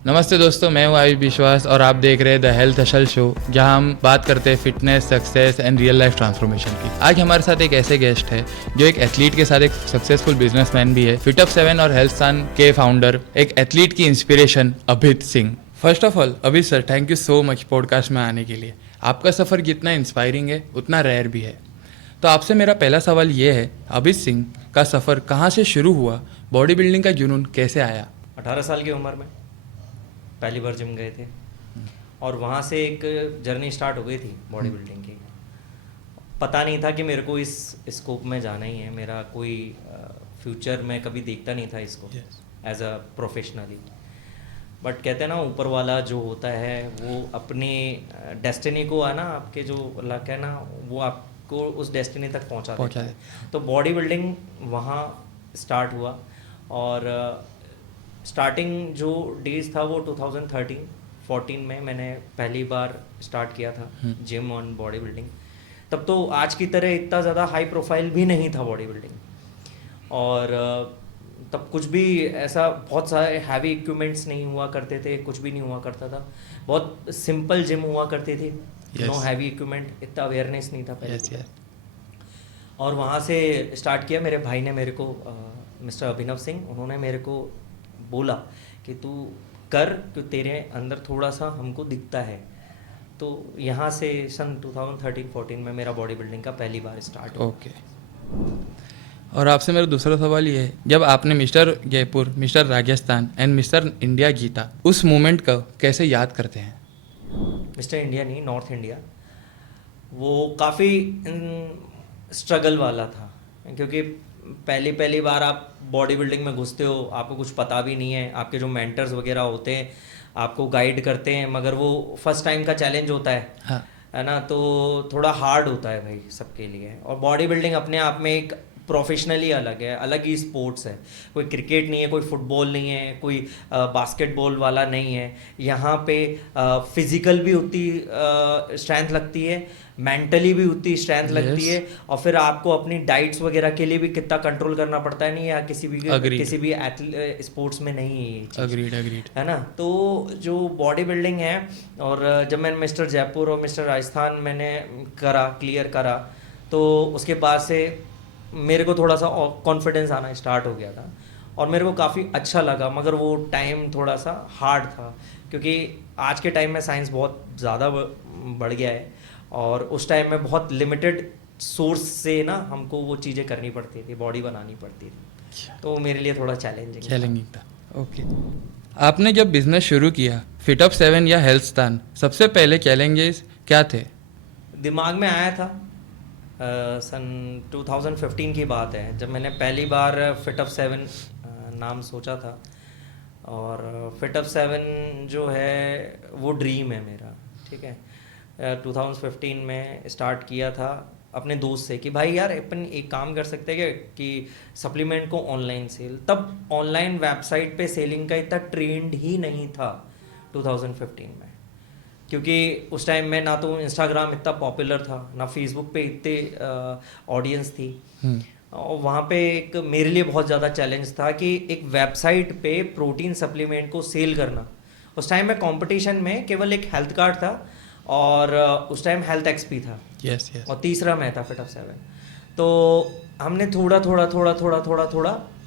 नमस्ते दोस्तों, मैं हूं आयुष विश्वास और आप देख रहे हैं द हेल्थ असल शो, जहां हम बात करते हैं fitness, success and real life transformation की। आज हमारे साथ एक ऐसे गेस्ट है जो एक एथलीट के साथ एक सक्सेसफुल बिजनेसमैन भी है, फिटअप 7 और हेल्थस्तान के फाउंडर, एक एथलीट की inspiration Abhit Singh. First of all Abhit sir, thank you so much podcast में आने के लिए। आपका सफ़र जितना इंस्पायरिंग है उतना रेयर भी है। तो आपसे मेरा पहला सवाल ये है, अभित सिंह का सफ़र कहाँ से शुरू हुआ, बॉडी बिल्डिंग का जुनून कैसे आया? 18 साल की उम्र में पहली बार जिम गए थे और वहाँ से एक जर्नी स्टार्ट हो गई थी बॉडी बिल्डिंग की। पता नहीं था कि मेरे को इस स्कोप में जाना ही है, मेरा कोई फ्यूचर में कभी देखता नहीं था इसको एज अ प्रोफेशनली। बट कहते हैं ना, ऊपर वाला जो होता है वो अपनी डेस्टिनी को है ना, आपके जो लक है ना, वो आपको उस डेस्टिनी तक पहुँचा देता है। तो बॉडी बिल्डिंग वहाँ स्टार्ट हुआ और स्टार्टिंग जो डेज था वो 2013-14 में मैंने पहली बार स्टार्ट किया था जिम ऑन बॉडी बिल्डिंग। तब तो आज की तरह इतना ज़्यादा हाई प्रोफाइल भी नहीं था बॉडी बिल्डिंग, और तब कुछ भी ऐसा बहुत सारे हैवी इक्विपमेंट्स नहीं हुआ करते थे, कुछ भी नहीं हुआ करता था, बहुत सिंपल जिम हुआ करती थी। नो हैवी इक्विपमेंट, इतना अवेयरनेस नहीं था पहले। और वहाँ से स्टार्ट किया। मेरे भाई ने मेरे को मिस्टर अभिनव सिंह, उन्होंने मेरे को बोला कि तू कर, कि तेरे अंदर थोड़ा सा हमको दिखता है। तो यहाँ से सन 2013-14 में मेरा बॉडी बिल्डिंग का पहली बार स्टार्ट हुआ। ओके। और आपसे मेरा दूसरा सवाल ये है, जब आपने mister Jaipur, mister Rajasthan and mister India जीता, उस मोमेंट को कैसे याद करते हैं? मिस्टर इंडिया नहीं, नॉर्थ इंडिया, वो काफ़ी स्ट्रगल वाला था, क्योंकि पहली बार आप बॉडी बिल्डिंग में घुसते हो, आपको कुछ पता भी नहीं है। आपके जो मेंटर्स वगैरह होते हैं आपको गाइड करते हैं, मगर वो फर्स्ट टाइम का चैलेंज होता है। हाँ। है ना, तो थोड़ा हार्ड होता है भाई सबके लिए। और बॉडी बिल्डिंग अपने आप में एक प्रोफेशनली अलग है, अलग ही स्पोर्ट्स है। कोई क्रिकेट नहीं है, कोई फुटबॉल नहीं है, कोई बास्केटबॉल वाला नहीं है। यहाँ पे फिजिकल भी उतनी स्ट्रेंथ लगती है, मेंटली भी उतनी स्ट्रेंथ लगती है, और फिर आपको अपनी डाइट्स वगैरह के लिए भी कितना कंट्रोल करना पड़ता है। नहीं, या किसी भी स्पोर्ट्स में नहीं है ये चीज़। अग्रीड है ना। तो जो बॉडी बिल्डिंग है, और जब मैंने मिस्टर जयपुर और मिस्टर राजस्थान मैंने क्लियर करा, तो उसके बाद से मेरे को थोड़ा सा कॉन्फिडेंस आना स्टार्ट हो गया था और मेरे को काफ़ी अच्छा लगा। मगर वो टाइम थोड़ा सा हार्ड था, क्योंकि आज के टाइम में साइंस बहुत ज़्यादा बढ़ गया है, और उस टाइम में बहुत लिमिटेड सोर्स से ना हमको वो चीज़ें करनी पड़ती थी, बॉडी बनानी पड़ती थी। तो मेरे लिए थोड़ा चैलेंजिंग था। ओके। आपने जब बिजनेस शुरू किया, फिटअप 7 या हेल्थस्तान, सबसे पहले चैलेंजेस क्या थे? दिमाग में आया था सन 2015 की बात है, जब मैंने पहली बार फिटअप 7 नाम सोचा था। और फिटअप 7 जो है वो ड्रीम है मेरा, ठीक है। 2015 में स्टार्ट किया था अपने दोस्त से कि भाई यार, अपन एक काम कर सकते हैं कि सप्लीमेंट को ऑनलाइन सेल। तब ऑनलाइन वेबसाइट पे सेलिंग का इतना ट्रेंड ही नहीं था 2015 में, क्योंकि उस टाइम में ना तो इंस्टाग्राम इतना पॉपुलर था, ना फेसबुक पे इतने ऑडियंस थी। और वहाँ पे एक मेरे लिए बहुत ज़्यादा चैलेंज था कि एक वेबसाइट पे प्रोटीन सप्लीमेंट को सेल करना। उस टाइम में कंपटीशन में केवल एक हेल्थ कार्ड था, और उस टाइम हेल्थ एक्सपी था। yes. और तीसरा मैं था फिटअप 7। तो हमने थोड़ा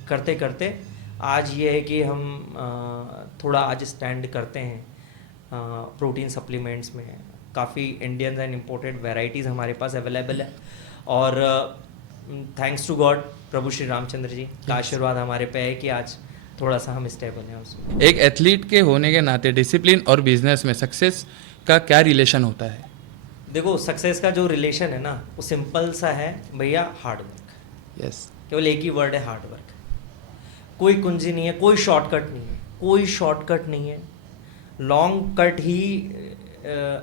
करते करते आज ये है कि हम थोड़ा आज स्टैंड करते हैं प्रोटीन सप्लीमेंट्स में। काफ़ी इंडियन एंड इम्पोर्टेड वेराइटीज़ हमारे पास अवेलेबल है, और थैंक्स टू गॉड, प्रभु श्री रामचंद्र जी का आशीर्वाद हमारे पे है कि आज थोड़ा सा हम स्टेबल हैं उसमें। एक एथलीट के होने के नाते डिसिप्लिन और बिजनेस में सक्सेस का क्या रिलेशन होता है? देखो, सक्सेस का जो रिलेशन है ना, वो सिंपल सा है भैया, हार्ड वर्क। यस। केवल एक ही वर्ड है, हार्ड वर्क। कोई कुंजी नहीं है, कोई शॉर्टकट नहीं है, कोई शॉर्टकट नहीं है। लॉन्ग कट ही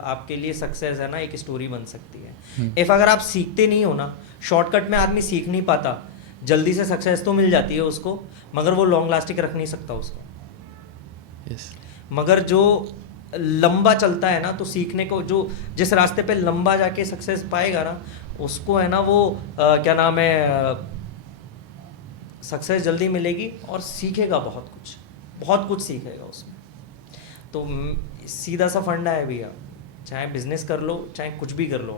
आपके लिए सक्सेस है ना, एक स्टोरी बन सकती है। इफ अगर आप सीखते नहीं हो ना, शॉर्टकट में आदमी सीख नहीं पाता। जल्दी से सक्सेस तो मिल जाती है उसको, मगर वो लॉन्ग लास्टिंग रख नहीं सकता उसको। यस। मगर जो लंबा चलता है ना, तो सीखने को, जो जिस रास्ते पे लंबा जाके सक्सेस पाएगा ना, उसको है ना वो क्या नाम है, सक्सेस जल्दी मिलेगी और सीखेगा बहुत कुछ सीखेगा उसमें। तो सीधा सा फंडा है भैया, चाहे बिजनेस कर लो चाहे कुछ भी कर लो,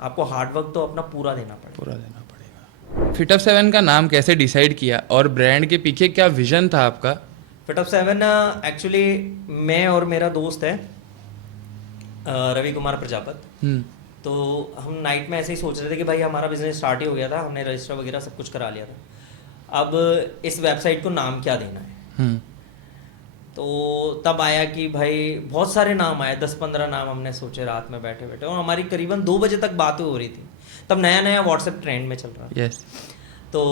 आपको हार्डवर्क तो अपना पूरा देना पड़ेगा। पूरा देना पड़ेगा। फिटअप 7 का नाम कैसे डिसाइड किया और ब्रांड के पीछे क्या विजन था आपका? फिटअप 7 एक्चुअली मैं और मेरा दोस्त है रवि कुमार प्रजापत, तो हम नाइट में ऐसे ही सोच रहे थे कि भाई हमारा बिजनेस स्टार्ट ही हो गया था, हमने रजिस्टर वगैरह सब कुछ करा लिया था, अब इस वेबसाइट को नाम क्या देना है। तो तब आया कि भाई बहुत सारे नाम आए, 10-15 नाम हमने सोचे रात में बैठे बैठे, और हमारी करीबन 2 बजे तक बातें हो रही थी, तब नया नया व्हाट्सएप ट्रेंड में चल रहा था। यस। तो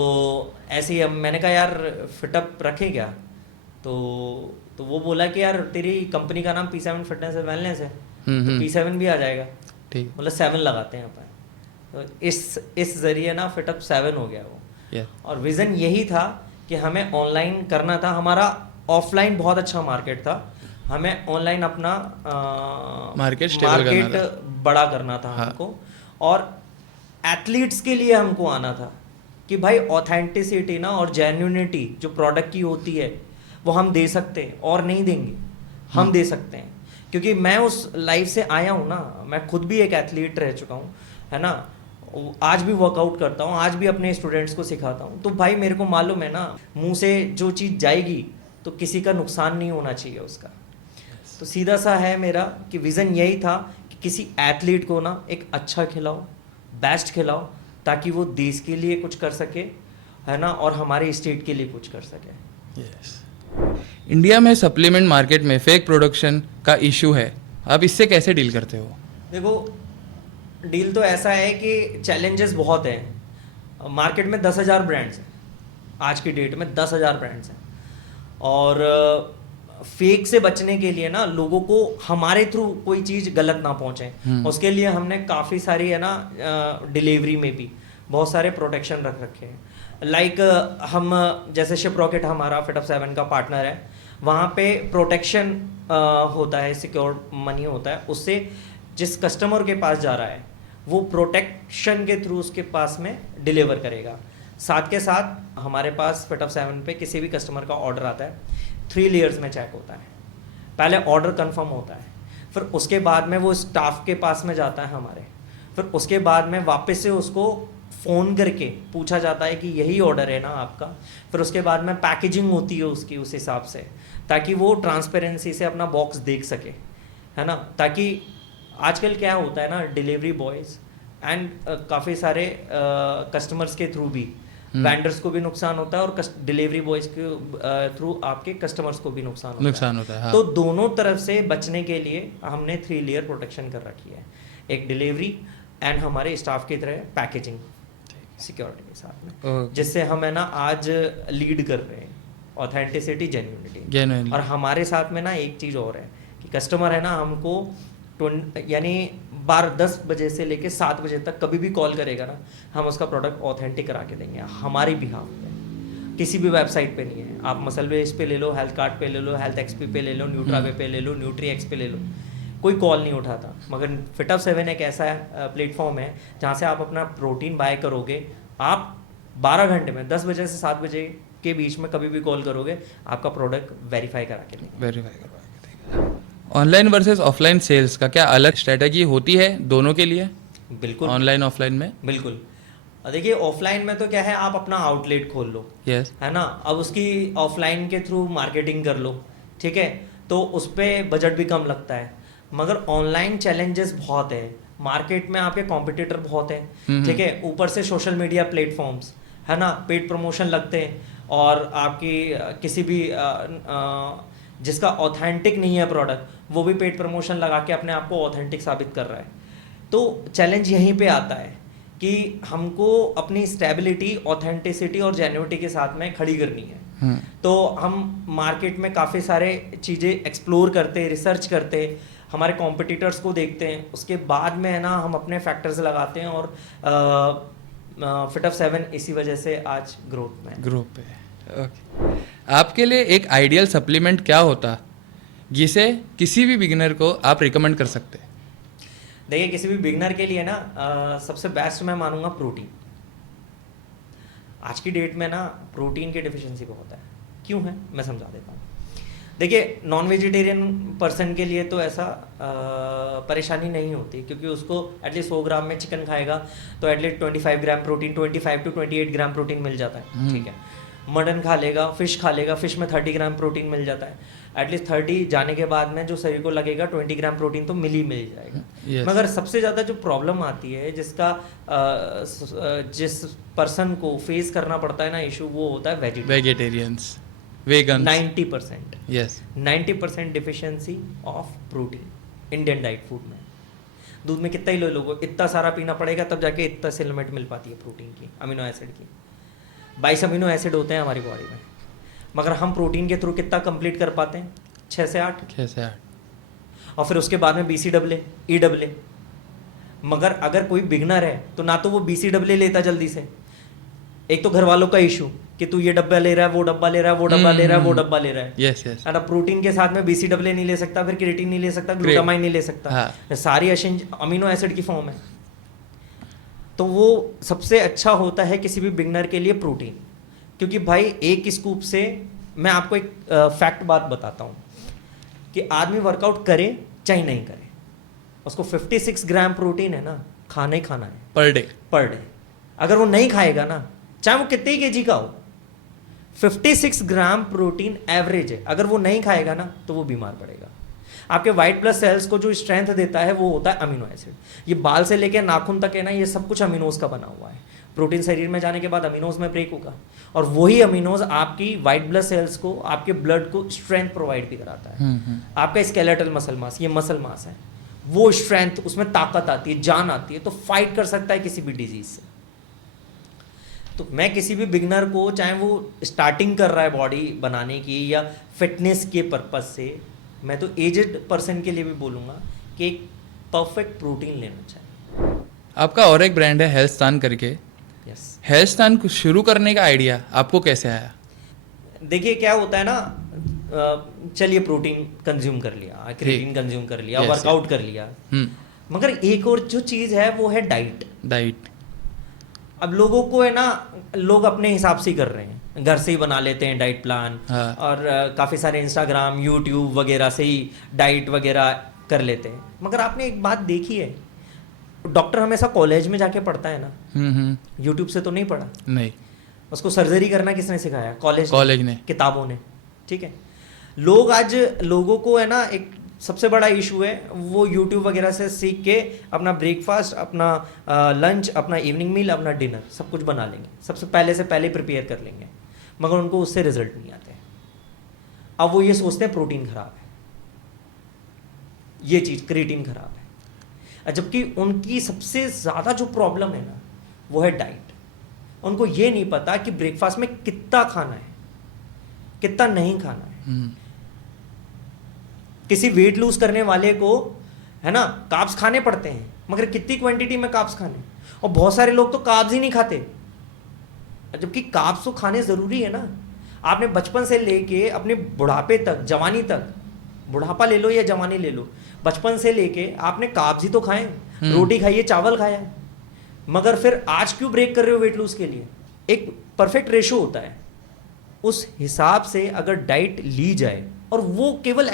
ऐसे ही मैंने कहा यार फिटअप रखे क्या, तो वो बोला कि यार तेरी कंपनी का नाम P7 फिटनेस एंड वेलनेस है, तो P7 भी आ जाएगा, ठीक, मतलब 7 लगाते हैं अपन। तो इस जरिए ना फिटअप 7 हो गया वो। और विज़न यही था कि हमें ऑनलाइन करना था, हमारा ऑफलाइन बहुत अच्छा मार्केट था, हमें ऑनलाइन अपना मार्केट बड़ा करना था हमको, और एथलीट्स के लिए हमको आना था कि भाई ऑथेंटिसिटी ना और जेन्युइनिटी जो प्रोडक्ट की होती है वो हम दे सकते हैं, और नहीं देंगे हम दे सकते हैं, क्योंकि मैं उस लाइफ से आया हूँ ना, मैं खुद भी एक एथलीट रह चुका हूँ, है ना, आज भी वर्कआउट करता हूँ, आज भी अपने स्टूडेंट्स को सिखाता हूँ, तो भाई मेरे को मालूम है ना, मुंह से जो चीज़ जाएगी तो किसी का नुकसान नहीं होना चाहिए उसका। तो सीधा सा है मेरा कि विज़न यही था कि किसी एथलीट को ना एक अच्छा खिलाओ, बेस्ट खिलाओ, ताकि वो देश के लिए कुछ कर सके, है ना, और हमारे स्टेट के लिए कुछ कर सके। यस। इंडिया में सप्लीमेंट मार्केट में फेक प्रोडक्शन का इशू है, आप इससे कैसे डील करते हो? देखो डील तो ऐसा है कि चैलेंजेस बहुत हैं, मार्केट में 10,000 ब्रांड्स हैं, आज की डेट में 10,000 ब्रांड्स हैं, और फेक से बचने के लिए ना लोगों को हमारे थ्रू कोई चीज़ गलत ना पहुंचे, उसके लिए हमने काफ़ी सारी, है ना, डिलीवरी में भी बहुत सारे प्रोटेक्शन रख रखे हैं। लाइक हम जैसे शिप रॉकेट हमारा फिटअप 7 का पार्टनर है, वहाँ पे प्रोटेक्शन होता है, सिक्योर मनी होता है, उससे जिस कस्टमर के पास जा रहा है वो प्रोटेक्शन के थ्रू उसके पास में डिलीवर करेगा। साथ के साथ हमारे पास फिटअप 7 पे किसी भी कस्टमर का ऑर्डर आता है, 3 लेयर्स में चेक होता है। पहले ऑर्डर कंफर्म होता है, फिर उसके बाद में वो स्टाफ के पास में जाता है हमारे, फिर उसके बाद में वापस से उसको फ़ोन करके पूछा जाता है कि यही ऑर्डर है ना आपका, फिर उसके बाद में पैकेजिंग होती है उसकी उस हिसाब से, ताकि वो ट्रांसपेरेंसी से अपना बॉक्स देख सके, है ना, ताकि आजकल क्या होता है ना, डिलीवरी बॉयज़ एंड काफ़ी सारे कस्टमर्स के थ्रू भी वेंडर्स को भी नुकसान होता है, और डिलीवरी बॉयज़ के थ्रू आपके कस्टमर्स को भी नुकसान होता है। हाँ। तो दोनों तरफ से बचने के लिए हमने 3 लेयर प्रोटेक्शन कर रखी है, एक डिलीवरी एंड हमारे स्टाफ की तरह पैकेजिंग सिक्योरिटी के साथ में, जिससे हम, है ना, आज लीड कर रहे हैं ऑथेंटिसिटी, जेन्युइनिटी। और हमारे साथ में ना एक चीज़ और है कि कस्टमर, है ना, हमको यानी 10 बजे से लेके 7 बजे तक कभी भी कॉल करेगा ना, हम उसका प्रोडक्ट ऑथेंटिक करा के देंगे हमारी बिहाफ पे, किसी भी वेबसाइट पे नहीं है। आप मसल बेस पे ले लो, हेल्थ कार्ड पे ले लो, हेल्थ एक्सपी पे ले लो, न्यूट्रावे पे ले लो, न्यूट्री एक्स पे ले लो, कोई कॉल नहीं उठाता। मगर फिटअप 7 एक ऐसा प्लेटफॉर्म है जहाँ से आप अपना प्रोटीन बाय करोगे, आप 12 घंटे में 10 बजे से 7 बजे के बीच में कभी भी कॉल करोगे, आपका प्रोडक्ट वेरीफाई करा के देंगे। ऑनलाइन वर्सेस ऑफलाइन सेल्स का क्या अलग स्ट्रेटजी होती है दोनों के लिए? बिल्कुल, ऑनलाइन ऑफलाइन में बिल्कुल। देखिए ऑफलाइन में तो क्या है, आप अपना आउटलेट खोल लो, यस, है ना, अब उसकी ऑफलाइन के थ्रू मार्केटिंग कर लो, ठीक है, तो उस पर बजट भी कम लगता है। मगर ऑनलाइन चैलेंजेस बहुत है, मार्केट में आपके कॉम्पिटिटर बहुत हैं, ठीक है, ऊपर से सोशल मीडिया प्लेटफॉर्म्स, है ना, पेड प्रमोशन लगते हैं, और आपकी किसी भी जिसका ऑथेंटिक नहीं है प्रोडक्ट, वो भी पेड प्रमोशन लगा के अपने आप को ऑथेंटिक साबित कर रहा है। तो चैलेंज यहीं पे आता है कि हमको अपनी स्टेबिलिटी, ऑथेंटिसिटी और जेन्युइनिटी के साथ में खड़ी करनी है। तो हम मार्केट में काफ़ी सारे चीज़ें एक्सप्लोर करते, रिसर्च करते, हमारे कॉम्पिटिटर्स को देखते हैं, उसके बाद में, है ना, हम अपने फैक्टर्स लगाते हैं, और फिटअप 7 इसी वजह से आज ग्रोथ पे। ओके, आपके लिए एक आइडियल सप्लीमेंट क्या होता जिसे किसी भी बिगिनर को आप रिकमेंड कर सकते हैं? देखिए किसी भी बिगनर के लिए ना सबसे बेस्ट मैं मानूंगा प्रोटीन। आज की डेट में ना प्रोटीन की डिफिशिएंसी बहुत है। क्यों है मैं समझा देता हूँ। देखिए नॉन वेजिटेरियन पर्सन के लिए तो ऐसा परेशानी नहीं होती, क्योंकि उसको एटलीस्ट 100 ग्राम में चिकन खाएगा तो at least 25 gram protein, 25 to 28 gram protein मिल जाता है, ठीक है। मटन खा लेगा, फिश खा लेगा, फिश में 30 ग्राम प्रोटीन मिल जाता है, एटलीस्ट 30 जाने के बाद में जो शरीर को लगेगा 20 ग्राम प्रोटीन तो मिल जाएगा। Yes. मगर सबसे ज़्यादा जो प्रॉब्लम आती है, जिस पर्सन को फेस करना पड़ता है ना इशू, वो होता है vegetarians, vegans. 90%, yes 90% deficiency of protein Indian diet food में। दूध में कितना ही ले लोगों, इतना सारा पीना पड़ेगा तब जाके इतना से लिमिट मिल पाती है प्रोटीन की, अमीनो एसिड की। 22 अमीनो एसिड होते हैं हमारी बॉडी में, मगर हम प्रोटीन के थ्रू कितना कंप्लीट कर पाते हैं? 6 से 8। 6 से 8। और फिर उसके बाद में BCAA, EAA। मगर अगर कोई बिगनर है तो ना तो वो BCAA लेता जल्दी से, एक तो घर वालों का इशू कि तू ये डब्बा ले रहा है, वो डब्बा ले रहा है, वो डब्बा ले रहा है, वो डब्बा ले रहा है। Yes yes. और प्रोटीन के साथ में BCAA नहीं ले सकता, फिर क्रिएटिन नहीं ले सकता, ग्लूटामाइन नहीं ले सकता। हाँ। सारी अमीनो एसिड की फॉर्म है। तो वो सबसे अच्छा होता है किसी भी बिगनर के लिए प्रोटीन, क्योंकि भाई एक स्कूप से, मैं आपको एक फैक्ट बात बताता हूँ कि आदमी वर्कआउट करे चाहे नहीं करे, उसको 56 ग्राम प्रोटीन है ना, खाना ही खाना है पर डे। अगर वो नहीं खाएगा ना, चाहे वो कितने ही केजी का हो, 56 ग्राम प्रोटीन एवरेज है। अगर वो नहीं खाएगा ना तो वो बीमार पड़ेगा। आपके वाइट ब्लड सेल्स को जो स्ट्रेंथ देता है वो होता है अमीनो एसिड। ये बाल से लेकर नाखून तक है ना, ये सब कुछ अमीनोज का बना हुआ है। प्रोटीन शरीर में जाने के बाद अमीनोज में ब्रेक होगा, और वही अमीनोज आपकी वाइट ब्लड सेल्स को, आपके ब्लड को स्ट्रेंथ प्रोवाइड भी कराता है। आपका स्केलेटल मसल मास, ये मसल मास है, वो स्ट्रेंथ, उसमें ताकत आती है, जान आती है, तो फाइट कर सकता है किसी भी डिजीज से। तो मैं किसी भी बिगनर को, चाहे वो स्टार्टिंग कर रहा है बॉडी बनाने की या फिटनेस के पर्पज से, मैं तो एजेड पर्सन के लिए भी बोलूँगा कि एक परफेक्ट प्रोटीन लेना चाहिए। आपका और एक ब्रांड है हेल्थस्तान करके। यस। हेल्थस्तान को शुरू करने का आइडिया आपको कैसे आया? देखिए क्या होता है ना, चलिए प्रोटीन कंज्यूम कर लिया, क्रिएटिन कंज्यूम कर लिया, Yes, वर्कआउट कर लिया, मगर एक और जो चीज़ है वो है डाइट। अब लोगों को है ना, लोग अपने हिसाब से ही कर रहे हैं, घर से ही बना लेते हैं डाइट प्लान। हाँ। और काफ़ी सारे इंस्टाग्राम, यूट्यूब वगैरह से ही डाइट वगैरह कर लेते हैं। मगर आपने एक बात देखी है, डॉक्टर हमेशा कॉलेज में जाके पढ़ता है ना, यूट्यूब से तो नहीं पढ़ा। नहीं। उसको सर्जरी करना किसने सिखाया? कॉलेज ने, किताबों ने, ठीक है। लोग आज, लोगों को है ना, एक सबसे बड़ा इशू है, वो यूट्यूब वगैरह से सीख के अपना ब्रेकफास्ट, अपना लंच, अपना इवनिंग मील, अपना डिनर सब कुछ बना लेंगे, सबसे पहले प्रिपेयर कर लेंगे, मगर उनको उससे रिजल्ट नहीं आते। अब वो ये सोचते हैं प्रोटीन खराब है, ये चीज़ क्रिएटिन खराब है, जबकि उनकी सबसे ज़्यादा जो प्रॉब्लम है ना वो है डाइट। उनको ये नहीं पता कि ब्रेकफास्ट में कितना खाना है, कितना नहीं खाना है। किसी वेट लूज करने वाले को है ना कार्ब्स खाने पड़ते हैं, मगर कितनी क्वांटिटी में कार्ब्स खाने, और बहुत सारे लोग तो कार्ब्स ही नहीं खाते, जबकि कार्ब्स तो खाने ज़रूरी है ना। आपने बचपन से लेके अपने बुढ़ापे तक, जवानी तक, बुढ़ापा ले लो या जवानी ले लो, बचपन से लेके आपने कार्ब्स ही तो खाए, रोटी खाइए, चावल खाया, मगर फिर आज क्यों ब्रेक कर रहे हो वेट लूज के लिए? एक परफेक्ट रेशो होता है, उस हिसाब से अगर डाइट ली जाए, और वो केवल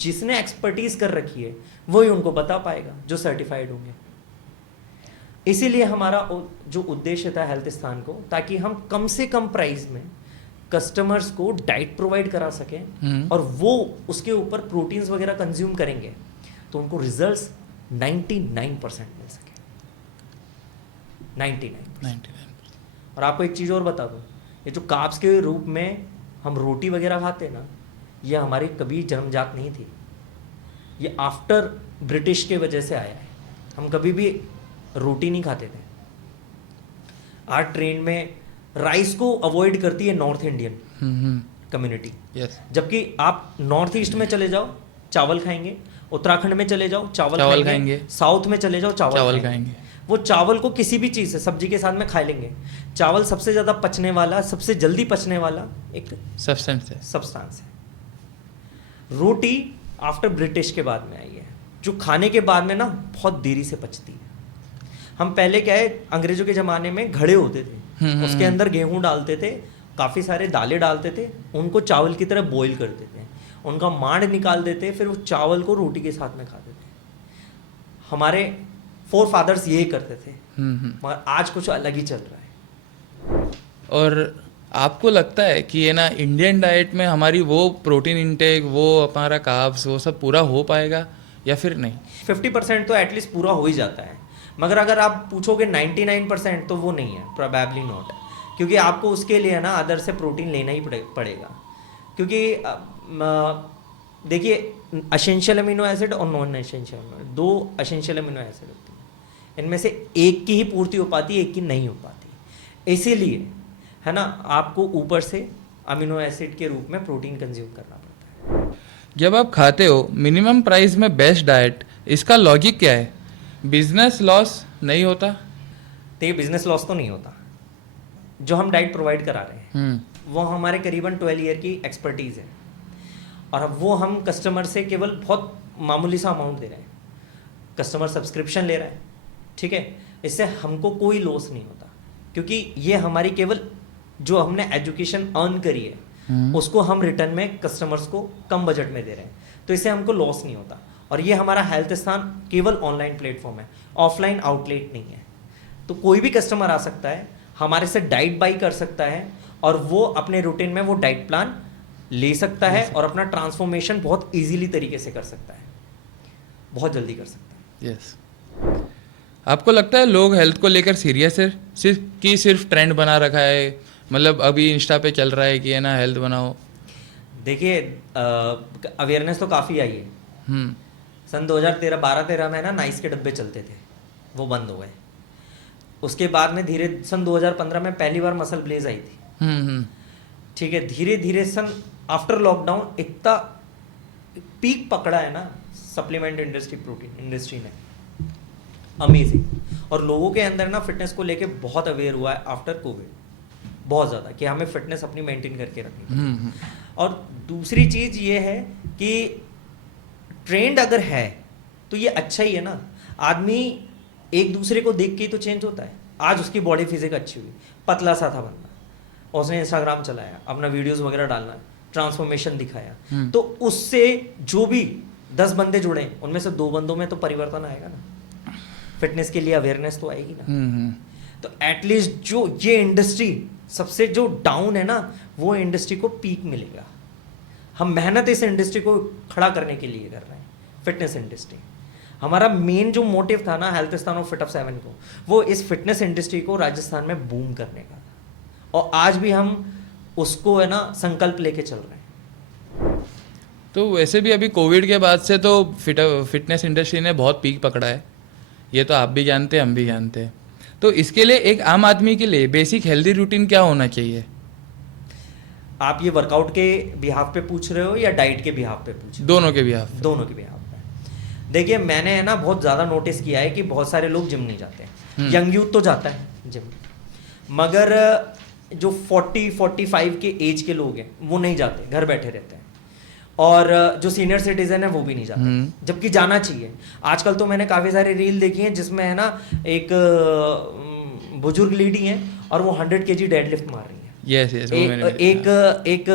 जिसने एक्सपर्टीज कर रखी है वही उनको बता पाएगा, जो सर्टिफाइड होंगे। इसीलिए हमारा जो उद्देश्य था हेल्थस्तान को, ताकि हम कम से कम प्राइस में कस्टमर्स को डाइट प्रोवाइड करा सकें, और वो उसके ऊपर प्रोटीन्स वगैरह कंज्यूम करेंगे तो उनको रिजल्ट्स 99% मिल सके। 99%। और आपको एक चीज़ और बता दूं, ये जो कार्ब्स के रूप में हम रोटी वगैरह खाते हैं ना, ये हमारी कभी जन्मजात नहीं थी, ये आफ्टर ब्रिटिश के वजह से आया है। हम कभी भी रोटी नहीं खाते थे। आज ट्रेंड में राइस को अवॉइड करती है नॉर्थ इंडियन कम्युनिटी, जबकि आप नॉर्थ ईस्ट में चले जाओ चावल खाएंगे, उत्तराखंड में चले जाओ चावल खाएंगे, साउथ में चले जाओ चावल खाएंगे। वो चावल को किसी भी चीज़ से, सब्जी के साथ में खा लेंगे। चावल सबसे ज़्यादा पचने वाला, सबसे जल्दी पचने वाला एक सब्सटेंस है। रोटी आफ्टर ब्रिटिश के बाद में आई है, जो खाने के बाद में ना बहुत देरी से पचती है। हम पहले क्या है, अंग्रेजों के ज़माने में घड़े होते थे, उसके अंदर गेहूं डालते थे, काफ़ी सारे दालें डालते थे, उनको चावल की तरह बॉईल करते थे, उनका मांड निकाल देते, फिर वो चावल को रोटी के साथ में खाते थे। हमारे फोर फादर्स यही करते थे, मगर आज कुछ अलग ही चल रहा है। और आपको लगता है कि ये ना इंडियन डाइट में हमारी वो प्रोटीन इंटेक, वो हमारा कार्ब्स, वो सब पूरा हो पाएगा या फिर नहीं? 50% तो एटलीस्ट पूरा हो ही जाता है, मगर अगर आप पूछोगे 99% तो वो नहीं है, प्रोबेबली नॉट। क्योंकि आपको उसके लिए ना अदर से प्रोटीन लेना ही पड़ेगा। क्योंकि देखिए, एसेंशियल अमीनो एसिड और नॉन एसेंशियल, दो एसेंशियल अमीनो एसिड होते हैं, इनमें से एक की ही पूर्ति हो पाती है, एक की नहीं हो पाती। इसीलिए है ना, आपको ऊपर से अमीनो एसिड के रूप में प्रोटीन कंज्यूम करना पड़ता है। जब आप खाते हो मिनिमम प्राइस में बेस्ट डाइट, इसका लॉजिक क्या है? बिजनेस लॉस नहीं होता? तो ये बिजनेस लॉस तो नहीं होता। जो हम डाइट प्रोवाइड करा रहे हैं वो हमारे करीबन 12 ईयर की एक्सपर्टीज़ है, और अब वो हम कस्टमर से केवल बहुत मामूली सा अमाउंट दे रहे हैं। कस्टमर सब्सक्रिप्शन ले रहा है, ठीक है, इससे हमको कोई लॉस नहीं होता, क्योंकि ये हमारी केवल जो हमने एजुकेशन अर्न करी है उसको हम रिटर्न में कस्टमर्स को कम बजट में दे रहे हैं, तो इससे हमको लॉस नहीं होता। और ये हमारा हेल्थ स्थान केवल ऑनलाइन प्लेटफॉर्म है, ऑफलाइन आउटलेट नहीं है। तो कोई भी कस्टमर आ सकता है, हमारे से डाइट बाई कर सकता है, और वो अपने रूटीन में वो डाइट प्लान ले सकता है और अपना ट्रांसफॉर्मेशन बहुत इजीली तरीके से कर सकता है, बहुत जल्दी कर सकता है। यस। आपको लगता है लोग हेल्थ को लेकर सीरियस है, सिर्फ ट्रेंड बना रखा है? मतलब अभी इंस्टा पे चल रहा है कि है ना हेल्थ बनाओ। देखिए, अवेयरनेस तो काफ़ी आई है। सन 2013 में ना नाइस के डब्बे चलते थे, वो बंद हो गए। उसके बाद में धीरे सन 2015 में पहली बार मसल ब्लेज आई थी, ठीक है। धीरे धीरे सन आफ्टर लॉकडाउन इतना पीक पकड़ा है ना सप्लीमेंट इंडस्ट्री, प्रोटीन इंडस्ट्री ने, अमेजिंग। और लोगों के अंदर ना फिटनेस को लेके बहुत अवेयर हुआ है आफ्टर कोविड, बहुत ज़्यादा, कि हमें फिटनेस अपनी मेंटेन करके रखनी। और दूसरी चीज़ ये है कि ट्रेंड अगर है तो ये अच्छा ही है ना। आदमी एक दूसरे को देख के ही तो चेंज होता है। आज उसकी बॉडी फिजिक अच्छी हुई, पतला सा था बंदा, और उसने इंस्टाग्राम चलाया, अपना वीडियोस वगैरह डालना, ट्रांसफॉर्मेशन दिखाया, तो उससे जो भी 10 बंदे जुड़े उनमें से 2 बंदों में तो परिवर्तन आएगा ना, फिटनेस के लिए अवेयरनेस तो आएगी ना। तो एटलीस्ट जो ये इंडस्ट्री सबसे जो डाउन है ना, वो इंडस्ट्री को पीक मिलेगा। हम मेहनत इस इंडस्ट्री को खड़ा करने के लिए कर रहे हैं, फिटनेस इंडस्ट्री। हमारा मेन जो मोटिव था ना हेल्थ स्थान और फिट अप 7 को, वो इस फिटनेस इंडस्ट्री को राजस्थान में बूम करने का था, और आज भी हम उसको है ना संकल्प लेके चल रहे हैं। तो वैसे भी अभी कोविड के बाद से तो फिटनेस इंडस्ट्री ने बहुत पीक पकड़ा है, ये तो आप भी जानते हैं, हम भी जानते हैं। तो इसके लिए एक आम आदमी के लिए बेसिक हेल्दी रूटीन क्या होना चाहिए? आप ये वर्कआउट के बिहाफ पे पूछ रहे हो या डाइट के बिहाफ पे पूछ रहे हो? दोनों के बिहाफ। दोनों के बिहाफ पे। देखिए, मैंने है ना बहुत ज़्यादा नोटिस किया है कि बहुत सारे लोग जिम नहीं जाते। यंग यूथ तो जाता है जिम, मगर जो 40-45 के एज के लोग हैं वो नहीं जाते, घर बैठे रहते हैं। और जो सीनियर सिटीजन है वो भी नहीं जाते, जबकि जाना चाहिए। आजकल तो मैंने काफ़ी सारी रील देखी हैं जिसमें है ना एक बुजुर्ग लेडी है और वो 100 kg डेडलिफ्ट मार रही है। yes, yes, एक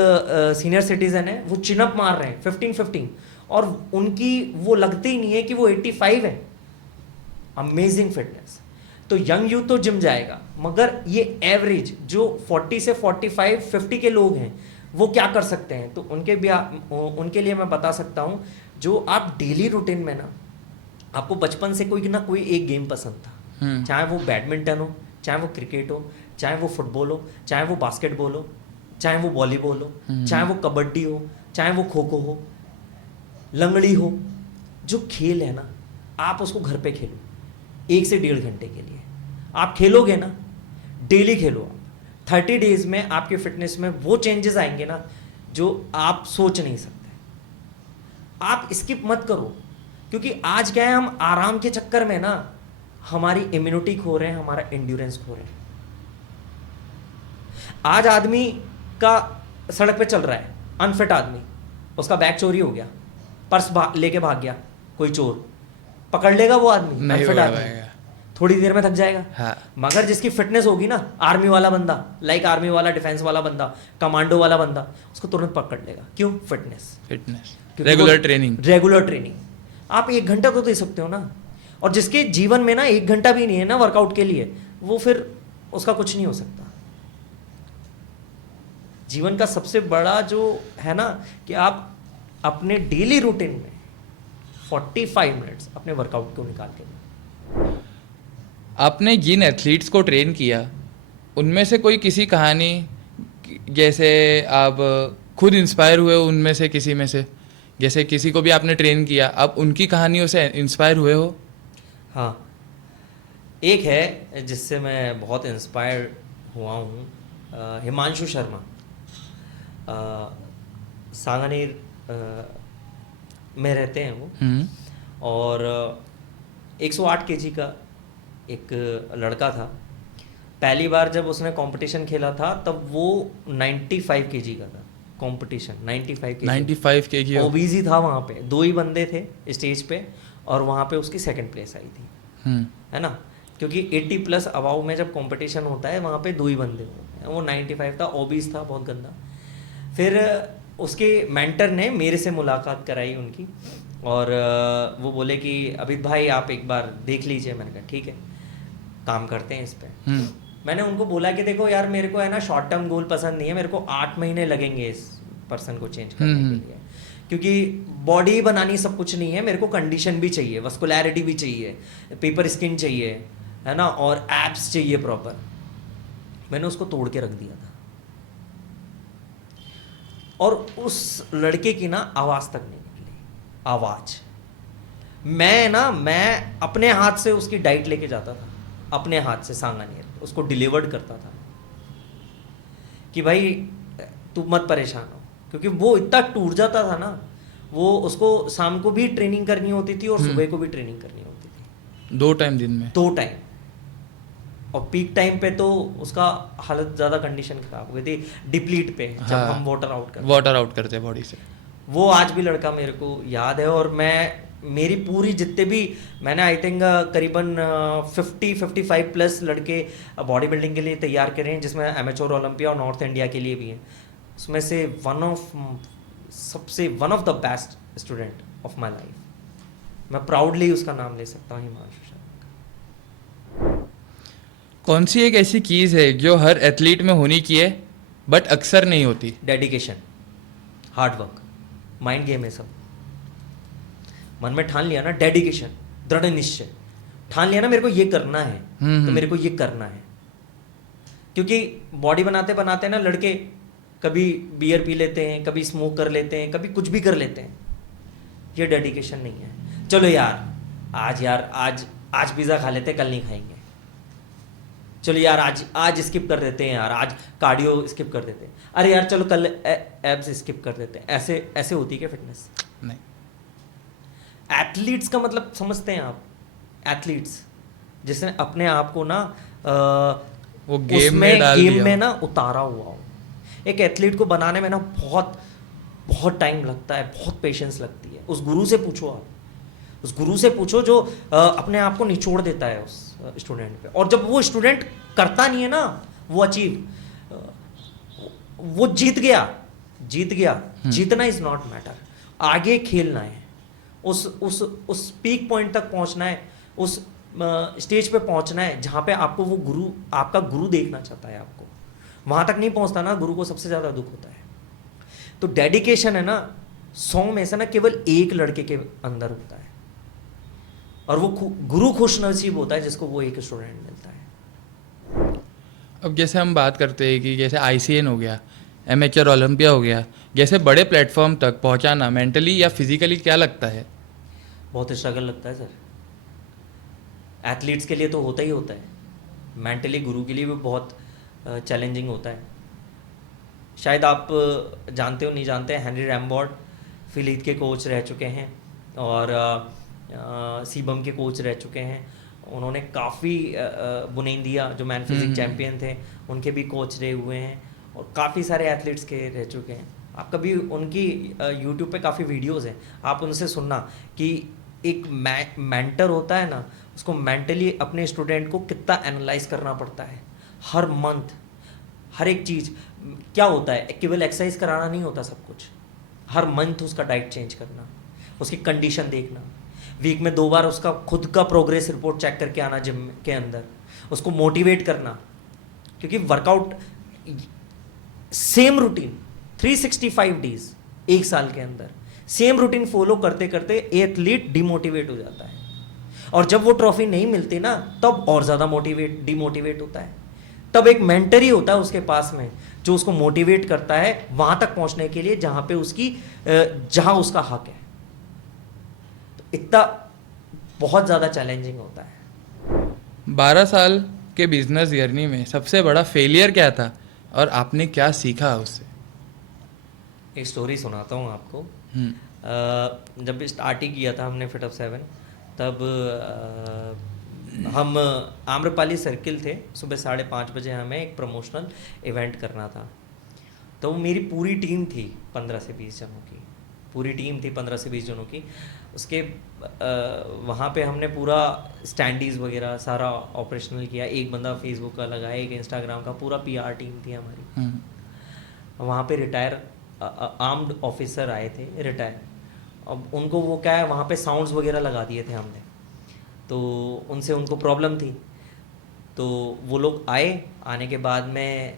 सीनियर सिटीजन है, वो चिनअप मार रहे हैं 15-15, और उनकी वो लगते ही नहीं है कि वो 85 है। Amazing fitness. तो यंग यूथ तो जिम जाएगा, मगर ये एवरेज जो 40 से 45-50 के लोग हैं वो क्या कर सकते हैं? तो उनके लिए मैं बता सकता हूँ, जो आप डेली रूटीन में ना, आपको बचपन से कोई ना कोई एक गेम पसंद था, चाहे वो बैडमिंटन हो, चाहे वो क्रिकेट हो, चाहे वो फुटबॉल हो, चाहे वो बास्केटबॉल हो, चाहे वो वॉलीबॉल हो, चाहे वो कबड्डी हो, चाहे वो खो खो हो, लंगड़ी हो, जो खेल है ना, आप उसको घर पे खेलो 1 से 1.5 घंटे के लिए। आप खेलोगे ना, डेली खेलो आप, 30 डेज में आपके फिटनेस में वो चेंजेस आएंगे ना जो आप सोच नहीं सकते। आप स्किप मत करो, क्योंकि आज क्या है, हम आराम के चक्कर में ना हमारी इम्यूनिटी खो रहे हैं, हमारा एंड्योरेंस खो रहे हैं। आज आदमी का सड़क पे चल रहा है, अनफिट आदमी, उसका बैग चोरी हो गया, पर्स लेके भाग गया कोई चोर, पकड़ लेगा वो आदमी? अनफिट आदमी थोड़ी देर में थक जाएगा। हाँ मगर जिसकी फिटनेस होगी ना, आर्मी वाला बंदा, लाइक आर्मी वाला, डिफेंस वाला बंदा, कमांडो वाला बंदा, उसको तुरंत पकड़ लेगा। क्यों? फिटनेस, फिटनेस, क्योंकि रेगुलर वो ट्रेनिंग। Regular training. आप 1 घंटा तो दे सकते हो ना। और जिसके जीवन में ना 1 घंटा भी नहीं है ना वर्कआउट के लिए, वो फिर उसका कुछ नहीं हो सकता। जीवन का सबसे बड़ा जो है ना कि आप अपने डेली रूटीन में 45 मिनट्स अपने वर्कआउट को निकाल के दें। आपने जिन एथलीट्स को ट्रेन किया उनमें से कोई किसी कहानी, जैसे आप खुद इंस्पायर हुए हो उनमें से किसी में से, जैसे किसी को भी आपने ट्रेन किया, आप उनकी कहानियों से इंस्पायर हुए हो? हाँ, एक है जिससे मैं बहुत इंस्पायर हुआ हूँ, हिमांशु शर्मा। सांगानेर में रहते हैं वो। और 108 केजी का एक लड़का था। पहली बार जब उसने कंपटीशन खेला था तब वो 95 केजी का था। कंपटीशन 95 केजी, ओबीसी था। वहाँ पे 2 ही बंदे थे स्टेज पे, और वहाँ पे उसकी सेकंड प्लेस आई थी, है ना। क्योंकि 80 प्लस अबाव में जब कंपटीशन होता है वहाँ पे 2 ही बंदे होते हैं। वो 95 था, ओबीस था, बहुत गंदा। फिर उसके मेंटर ने मेरे से मुलाकात कराई उनकी, और वो बोले कि अभित भाई आप एक बार देख लीजिए। मैंने कहा ठीक है, काम करते हैं इस पे। मैंने उनको बोला कि देखो यार, मेरे को है ना शॉर्ट टर्म गोल पसंद नहीं है, मेरे को 8 महीने लगेंगे इस पर्सन को चेंज करने के लिए। क्योंकि बॉडी बनानी सब कुछ नहीं है, मेरे को कंडीशन भी चाहिए, वस्कुलैरिटी भी चाहिए, पेपर स्किन चाहिए, है ना, और एब्स चाहिए प्रॉपर। मैंने उसको तोड़ के रख दिया था, और उस लड़के की ना आवाज तक नहीं निकली। आवाज मैं अपने हाथ से उसकी डाइट लेके जाता था, अपने हाथ से सांगानेर उसको डिलीवर्ड करता था कि भाई तू मत परेशान हो। क्योंकि वो इतना टूट जाता था ना, वो उसको शाम को भी ट्रेनिंग करनी होती थी और सुबह को भी ट्रेनिंग करनी होती थी, 2 टाइम दिन में, 2 टाइम। और पीक टाइम पे तो उसका हालत ज़्यादा कंडीशन खराब हो गई थी, डिप्लीट पे, जब हम वाटर आउट करते बॉडी से। वो आज भी लड़का मेरे को याद है। और मेरी पूरी जितने भी, मैंने आई थिंक करीबन 50-55 प्लस लड़के बॉडी बिल्डिंग के लिए तैयार करे हैं, जिसमें एमेच्योर ओलंपिया और नॉर्थ इंडिया के लिए भी हैं। उसमें से one of the best student of my life. मैं प्राउडली उसका नाम ले सकता हूँ, हिमांशु शर्मा। कौन सी एक ऐसी चीज़ है जो हर एथलीट में होनी चाहिए बट अक्सर नहीं होती? Dedication, hard work, mind game है सब। मन में ठान लिया ना, डेडिकेशन, दृढ़ निश्चय, ठान लिया ना मेरे को ये करना है, तो मेरे को ये करना है। क्योंकि बॉडी बनाते बनाते ना लड़के कभी बियर पी लेते हैं, कभी स्मोक कर लेते हैं, कभी कुछ भी कर लेते हैं। ये डेडिकेशन नहीं है। चलो यार आज पिज़्ज़ा खा लेते, कल नहीं खाएंगे। चलो यार आज स्किप कर देते हैं, यार आज कार्डियो स्किप कर देते हैं, अरे यार चलो कल एब्स स्किप कर देते हैं। ऐसे होती है क्या फिटनेस? नहीं। एथलीट्स का मतलब समझते हैं आप? एथलीट्स जिसने अपने आप को ना वो गेम में ना उतारा हुआ हो। एक एथलीट को बनाने में ना बहुत टाइम लगता है, बहुत पेशेंस लगती है। उस गुरु से पूछो, आप उस गुरु से पूछो जो अपने आप को निचोड़ देता है उस स्टूडेंट पे। और जब वो स्टूडेंट करता नहीं है ना वो अचीव, वो जीत गया। जीतना इज नॉट मैटर, आगे खेलना है, उस पीक पॉइंट तक पहुंचना है, उस स्टेज पे पहुंचना है जहां पे आपको वो गुरु, आपका गुरु देखना चाहता है आपको। वहां तक नहीं पहुंचता ना, गुरु को सबसे ज्यादा दुख होता है। तो डेडिकेशन है ना 100 में से ना केवल 1 लड़के के अंदर होता है, और वो गुरु खुश नसीब होता है जिसको वो एक स्टूडेंट मिलता है। अब जैसे हम बात करते हैं कि जैसे ICN हो गया, एमेच्योर ओलंपिया हो गया, जैसे बड़े प्लेटफॉर्म तक पहुंचाना मेंटली या फिजिकली क्या लगता है? बहुत स्ट्रगल लगता है सर। एथलीट्स के लिए तो होता ही होता है, मेंटली गुरु के लिए भी बहुत चैलेंजिंग होता है। शायद आप जानते हो नहीं जानते हैं, हेनरी रैमबॉर्ड फिलीट के कोच रह चुके हैं, और सीबम के कोच रह चुके हैं। उन्होंने काफ़ी बुनेंदिया जो मैन फिजिक चैम्पियन थे उनके भी कोच रहे हुए हैं, और काफ़ी सारे एथलीट्स के रह चुके हैं। आप कभी उनकी यूट्यूब पे काफ़ी वीडियोस हैं, आप उनसे सुनना कि एक मेंटर होता है ना, उसको मेंटली अपने स्टूडेंट को कितना एनालाइज करना पड़ता है हर मंथ, हर एक चीज़। क्या होता है, केवल एक्सरसाइज कराना नहीं होता सब कुछ, हर मंथ उसका डाइट चेंज करना, उसकी कंडीशन देखना, वीक में 2 बार उसका खुद का प्रोग्रेस रिपोर्ट चेक करके आना जिम के अंदर, उसको मोटिवेट करना। क्योंकि वर्कआउट सेम रूटीन 365 डेज, एक साल के अंदर सेम रूटीन फॉलो करते करते एथलीट डिमोटिवेट हो जाता है, और जब वो ट्रॉफी नहीं मिलती ना, तब और ज़्यादा डिमोटिवेट होता है। तब एक मेंटर ही होता है उसके पास में जो उसको मोटिवेट करता है वहां तक पहुंचने के लिए जहां पे उसकी जहां उसका हक है। तो इतना बहुत ज़्यादा चैलेंजिंग होता है। 12 साल के बिजनेस जर्नी में सबसे बड़ा फेलियर क्या था और आपने क्या सीखा उससे? एक स्टोरी सुनाता हूँ आपको। हम्म। जब स्टार्ट ही किया था हमने फिट अप 7, तब हम आम्रपाली सर्किल थे, सुबह 5:30 बजे हमें एक प्रमोशनल इवेंट करना था। तो मेरी पूरी टीम थी 15 से 20 जनों की, पूरी टीम थी 15 से 20 जनों की। उसके वहाँ पे हमने पूरा स्टैंडीज़ वगैरह सारा ऑपरेशनल किया, एक बंदा फेसबुक का लगाया, एक इंस्टाग्राम का, पूरा पीआर टीम थी हमारी। वहाँ पे रिटायर आर्म्ड ऑफिसर आए थे, रिटायर। अब उनको वो क्या है, वहाँ पे साउंड्स वगैरह लगा दिए थे हमने, तो उनसे उनको प्रॉब्लम थी। तो वो लोग आने के बाद में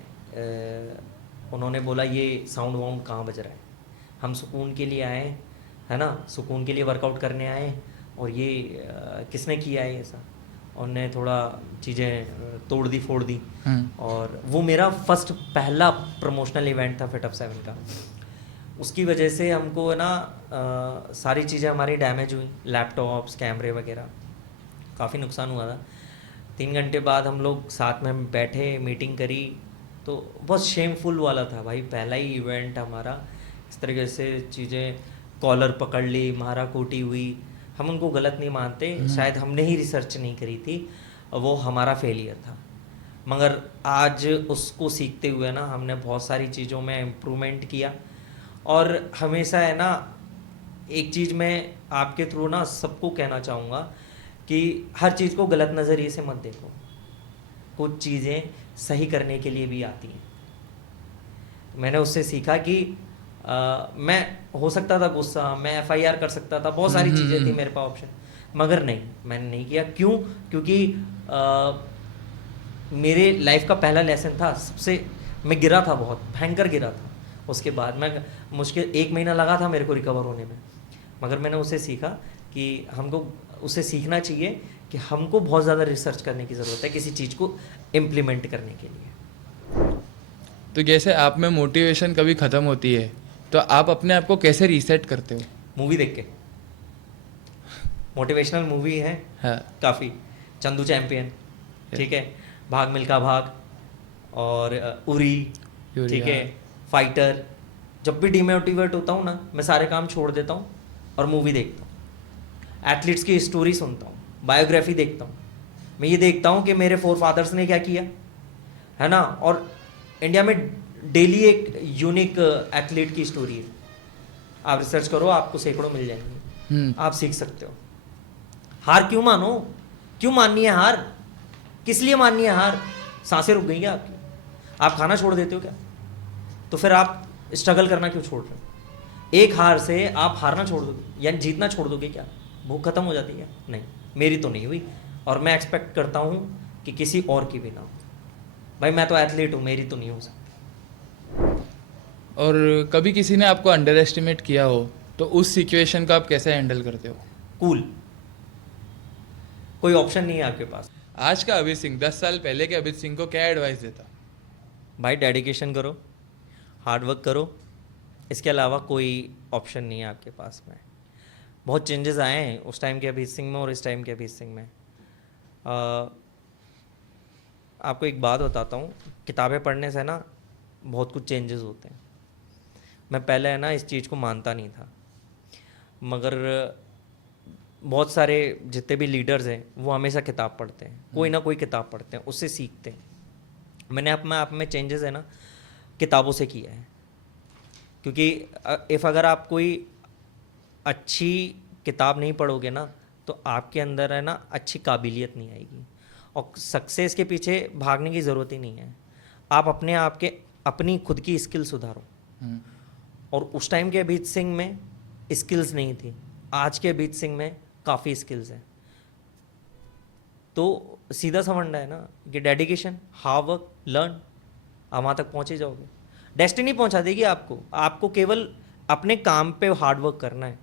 उन्होंने बोला ये साउंड वाउंड कहाँ बज रहा है, हम सुकून के लिए आए, है ना, सुकून के लिए वर्कआउट करने आए, और ये किसने किया है ऐसा। उनने थोड़ा चीज़ें तोड़ दी फोड़ दी। और वो मेरा पहला प्रमोशनल इवेंट था फिट अप 7 का। उसकी वजह से हमको है ना सारी चीज़ें हमारी डैमेज हुई, लैपटॉप्स, कैमरे वगैरह, काफ़ी नुकसान हुआ था। 3 घंटे बाद हम लोग साथ में बैठे, मीटिंग करी, तो बहुत शेमफुल वाला था भाई, पहला ही इवेंट हमारा, इस तरीके से चीज़ें, कॉलर पकड़ ली, मारा कूटी हुई। हम उनको गलत नहीं मानते, शायद हमने ही रिसर्च नहीं करी थी, वो हमारा फेलियर था। मगर आज उसको सीखते हुए ना हमने बहुत सारी चीज़ों में इम्प्रूवमेंट किया। और हमेशा है ना, एक चीज़ मैं आपके थ्रू ना सबको कहना चाहूँगा कि हर चीज़ को गलत नज़रिए से मत देखो, कुछ चीज़ें सही करने के लिए भी आती हैं। मैंने उससे सीखा कि मैं हो सकता था गुस्सा, मैं एफआईआर कर सकता था, बहुत सारी चीज़ें थी मेरे पास ऑप्शन, मगर नहीं, मैंने नहीं किया। क्यों? क्योंकि मेरे लाइफ का पहला लेसन था, मैं गिरा था, बहुत भयंकर गिरा था। उसके बाद मैं मुश्किल 1 महीना लगा था मेरे को रिकवर होने में, मगर मैंने उससे सीखा कि हमको उससे सीखना चाहिए कि हमको बहुत ज़्यादा रिसर्च करने की ज़रूरत है किसी चीज़ को इम्प्लीमेंट करने के लिए। तो जैसे आप में मोटिवेशन कभी ख़त्म होती है तो आप अपने आप को कैसे रीसेट करते हो? मूवी देख के। मोटिवेशनल मूवी है हाँ। काफ़ी, चंदू चैंपियन, ठीक है, भाग मिल्खा भाग, और उरी, ठीक है, फाइटर। जब भी डिमोटिवेट होता हूँ ना, मैं सारे काम छोड़ देता हूँ और मूवी देखता हूँ, एथलीट्स की स्टोरी सुनता हूँ, बायोग्राफी देखता हूँ। मैं ये देखता हूँ कि मेरे फोरफादर्स ने क्या किया, है ना, और इंडिया में डेली एक यूनिक एथलीट की स्टोरी है। आप रिसर्च करो, आपको सैकड़ों मिल जाएंगी, आप सीख सकते हो। हार क्यों मानो, क्यों माननी है हार, किस लिए माननी है हार? सांसें रुक गई क्या आपकी? आप खाना छोड़ देते हो क्या? तो फिर आप स्ट्रगल करना क्यों छोड़ रहे हो? एक हार से आप हारना छोड़ दोगे या जीतना छोड़ दोगे क्या? भूख खत्म हो जाती है? नहीं, मेरी तो नहीं हुई, और मैं एक्सपेक्ट करता हूँ कि किसी और की भी ना हो। भाई मैं तो एथलीट हूँ, मेरी तो नहीं हो सकती। और कभी किसी ने आपको अंडर एस्टिमेट किया हो तो उस सिचुएशन को आप कैसे हैंडल करते हो? कूल, कोई ऑप्शन नहीं है आपके पास। आज का अभित सिंह 10 साल पहले के अभित सिंह को क्या एडवाइस देता? भाई डेडिकेशन करो, हार्ड वर्क करो, इसके अलावा कोई ऑप्शन नहीं है आपके पास में। बहुत चेंजेस आए हैं उस टाइम के अभित सिंह में और इस टाइम के अभित सिंह में। आपको एक बात बताता हूँ, किताबें पढ़ने से ना बहुत कुछ चेंजेस होते हैं। मैं पहले है ना इस चीज़ को मानता नहीं था, मगर बहुत सारे जितने भी लीडर्स हैं वो हमेशा किताब पढ़ते हैं, कोई ना कोई किताब पढ़ते हैं, उससे सीखते हैं। मैंने अपने आप में चेंजेस है ना किताबों से किया है। क्योंकि अगर आप कोई अच्छी किताब नहीं पढ़ोगे ना तो आपके अंदर है ना अच्छी काबिलियत नहीं आएगी, और सक्सेस के पीछे भागने की ज़रूरत ही नहीं है। आप अपने आप के अपनी खुद की स्किल सुधारो। और उस टाइम के अभिजीत सिंह में स्किल्स नहीं थी, आज के अभिजीत सिंह में काफ़ी स्किल्स हैं। तो सीधा सा फंडा है ना कि डेडिकेशन, हार्ड वर्क, लर्न, आप वहाँ तक पहुँच ही जाओगे। डेस्टिनी पहुँचा देगी आपको, आपको केवल अपने काम पे हार्ड वर्क करना है।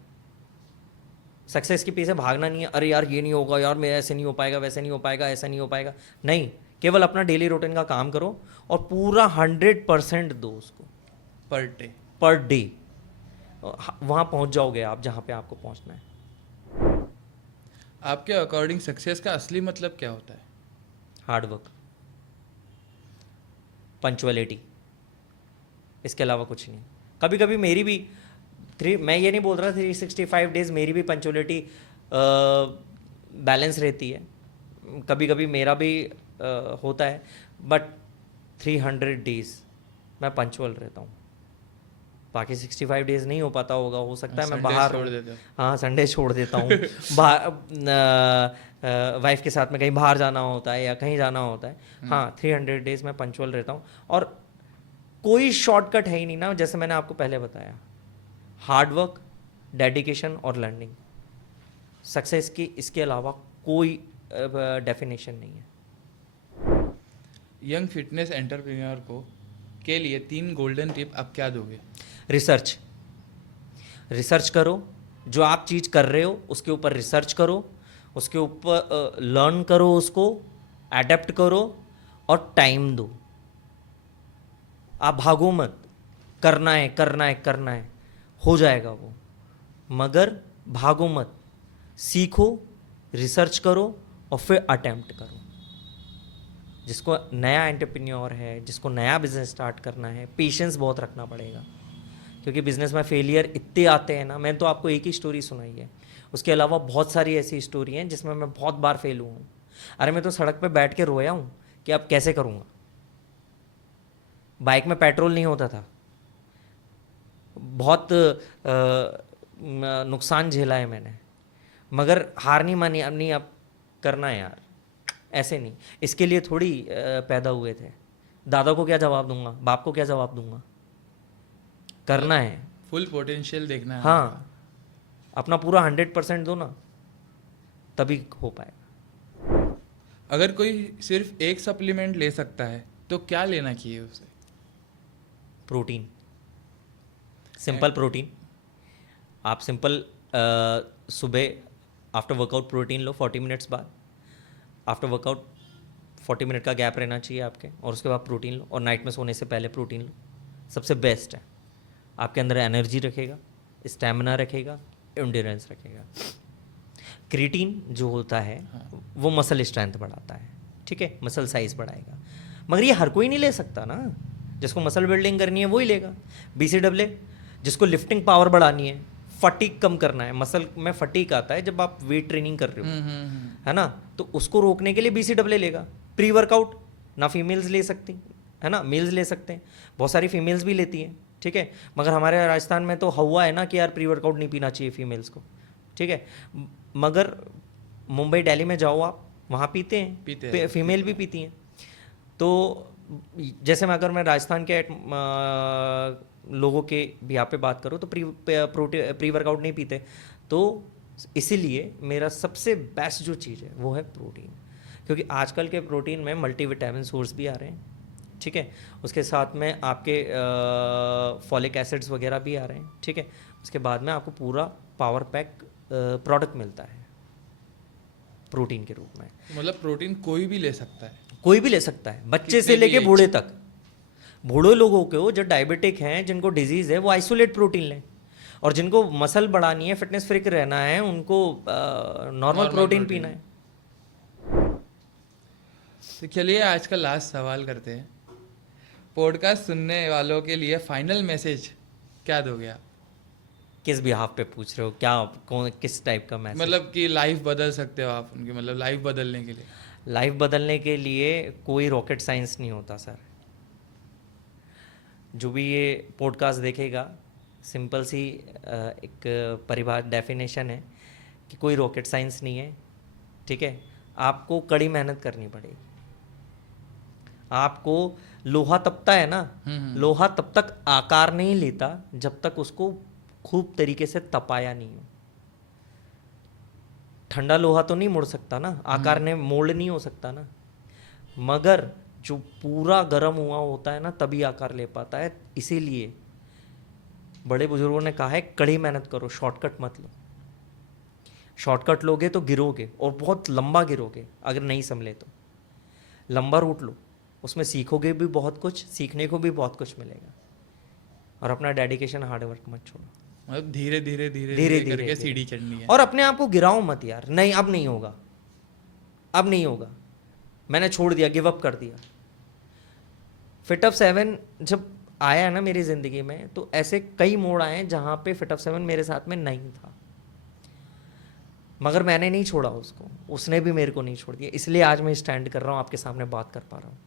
सक्सेस के पीछे भागना नहीं है, अरे यार ये नहीं होगा, यार मेरा ऐसे नहीं हो पाएगा, वैसे नहीं हो पाएगा, ऐसा नहीं हो पाएगा। नहीं, केवल अपना डेली रूटीन का काम करो और पूरा 100% दो उसको पर डे। वहाँ पहुँच जाओगे आप जहाँ पे आपको पहुँचना है। आपके अकॉर्डिंग सक्सेस का असली मतलब क्या होता है? हार्ड वर्क, पंचुअलिटी, इसके अलावा कुछ नहीं। कभी कभी मेरी भी मैं ये नहीं बोल रहा 365 डेज मेरी भी पंचुअलिटी बैलेंस रहती है, कभी कभी मेरा भी होता है, बट 300 डेज मैं पंचुअल रहता हूँ। बाकी 65 डेज नहीं हो पाता होगा, हो सकता है मैं बाहर छोड़ देते हो। हाँ, संडे छोड़ देता हूँ। वाइफ के साथ में कहीं बाहर जाना होता है या कहीं जाना होता है। हाँ, 300 डेज मैं पंचुअल रहता हूँ, और कोई शॉर्टकट है ही नहीं ना, जैसे मैंने आपको पहले बताया, हार्ड वर्क, डेडिकेशन और लर्निंग। सक्सेस की इसके अलावा कोई डेफिनेशन नहीं है। यंग फिटनेस एंटरप्रेन्योर को के लिए 3 गोल्डन टिप आप क्या दोगे? रिसर्च करो, जो आप चीज़ कर रहे हो उसके ऊपर रिसर्च करो, उसके ऊपर लर्न करो, उसको एडेप्ट करो और टाइम दो। आप भागो मत, करना है करना है करना है, हो जाएगा वो, मगर भागो मत, सीखो, रिसर्च करो और फिर अटेम्प्ट करो। जिसको नया एंटरप्रेन्योर है, जिसको नया बिजनेस स्टार्ट करना है, पेशेंस बहुत रखना पड़ेगा, क्योंकि बिजनेस में फेलियर इतने आते हैं ना। मैंने तो आपको एक ही स्टोरी सुनाई है, उसके अलावा बहुत सारी ऐसी स्टोरी हैं जिसमें मैं बहुत बार फेल हुआ हूँ। अरे मैं तो सड़क पे बैठ के रोया हूँ कि अब कैसे करूँगा। बाइक में पेट्रोल नहीं होता था, बहुत नुकसान झेला है मैंने, मगर हार नहीं मानी, अब नहीं, अब करना है यार, ऐसे नहीं। इसके लिए थोड़ी पैदा हुए थे। दादा को क्या जवाब दूंगा, बाप को क्या जवाब दूंगा, करना है, फुल पोटेंशियल देखना है। हाँ, अपना पूरा 100% दो ना, तभी हो पाएगा। अगर कोई सिर्फ एक सप्लीमेंट ले सकता है तो क्या लेना चाहिए उसे? Protein, simple protein. आप सिंपल सुबह आफ्टर वर्कआउट प्रोटीन लो 40 मिनट्स बाद, आफ्टर वर्कआउट 40 मिनट का गैप रहना चाहिए आपके, और उसके बाद प्रोटीन लो, और नाइट में सोने से पहले प्रोटीन लो, सबसे बेस्ट है। आपके अंदर एनर्जी रखेगा, स्टैमिना रखेगा, एंड्योरेंस रखेगा। क्रिएटिन जो होता है वो मसल स्ट्रेंथ बढ़ाता है, ठीक है, मसल साइज बढ़ाएगा, मगर ये हर कोई नहीं ले सकता ना। जिसको मसल बिल्डिंग करनी है वही लेगा। BCAA, जिसको लिफ्टिंग पावर बढ़ानी है, फटीक कम करना है, मसल में फटीक आता है जब आप वेट ट्रेनिंग कर रहे हो, है ना, तो उसको रोकने के लिए BCAA लेगा। प्री वर्कआउट ना फीमेल्स ले सकती है ना, मेल्स ले सकते हैं, बहुत सारी फीमेल्स भी लेती हैं, ठीक है, मगर हमारे राजस्थान में तो हवा है ना कि यार प्री वर्कआउट नहीं पीना चाहिए फीमेल्स को, ठीक है, मगर मुंबई दिल्ली में जाओ आप, वहाँ पीते हैं, फीमेल भी पीती हैं। तो जैसे मैं राजस्थान के लोगों के भी यहाँ पे बात करूँ तो प्री वर्कआउट नहीं पीते, तो इसीलिए मेरा सबसे बेस्ट जो चीज़ है वो है प्रोटीन, क्योंकि आजकल के प्रोटीन में मल्टीविटामिन सोर्स भी आ रहे हैं, ठीक है, उसके साथ में आपके फॉलिक एसिड्स वगैरह भी आ रहे हैं, ठीक है, उसके बाद में आपको पूरा पावर पैक प्रोडक्ट मिलता है प्रोटीन के रूप में। मतलब प्रोटीन कोई भी ले सकता है? कोई भी ले सकता है, बच्चे से लेके बूढ़े तक। बूढ़े लोगों को जो डायबिटिक हैं, जिनको डिजीज़ है, वो आइसोलेट प्रोटीन लें, और जिनको मसल बढ़ानी है, फिटनेस फ्रीक रहना है, उनको नॉर्मल प्रोटीन पीना है। तो चलिए आज का लास्ट सवाल करते हैं। पॉडकास्ट सुनने वालों के लिए फाइनल मैसेज क्या दोगे आप? किस बिहाफ पे पूछ रहे हो, क्या कौन किस टाइप का मैसेज? मतलब कि लाइफ बदल सकते हो आप उनकी, मतलब लाइफ बदलने के लिए। लाइफ बदलने के लिए कोई रॉकेट साइंस नहीं होता सर। जो भी ये पॉडकास्ट देखेगा, सिंपल सी एक परिभाषा डेफिनेशन है कि कोई रॉकेट साइंस नहीं है, ठीक है। आपको कड़ी मेहनत करनी पड़ेगी। आपको लोहा तपता है ना, लोहा तब तक आकार नहीं लेता जब तक उसको खूब तरीके से तपाया नहीं हो। ठंडा लोहा तो नहीं मुड़ सकता ना, आकार ने मोल्ड नहीं हो सकता ना, मगर जो पूरा गर्म हुआ होता है ना तभी आकार ले पाता है। इसीलिए बड़े बुजुर्गों ने कहा है कड़ी मेहनत करो, शॉर्टकट मत लो। शॉर्टकट लोगे तो गिरोगे, और बहुत लंबा गिरोगे अगर नहीं संभले तो। लंबा रूट लो, उसमें सीखोगे भी बहुत कुछ, सीखने को भी बहुत कुछ मिलेगा। और अपना डेडिकेशन, हार्ड वर्क मत छोड़ो। मतलब धीरे धीरे धीरे धीरे धीरे करके धीरे सीढ़ी चढ़नी है। और अपने आप को गिराओ मत यार, नहीं अब नहीं होगा, अब नहीं होगा, मैंने छोड़ दिया, गिव अप कर दिया। फिट अप 7 जब आया ना मेरी ज़िंदगी में, तो ऐसे कई मोड़ आए जहाँ पे फिट अप 7 मेरे साथ में नहीं था, मगर मैंने नहीं छोड़ा उसको, उसने भी मेरे को नहीं छोड़ दिया। इसलिए आज मैं स्टैंड कर रहा हूँ, आपके सामने बात कर पा रहा हूँ।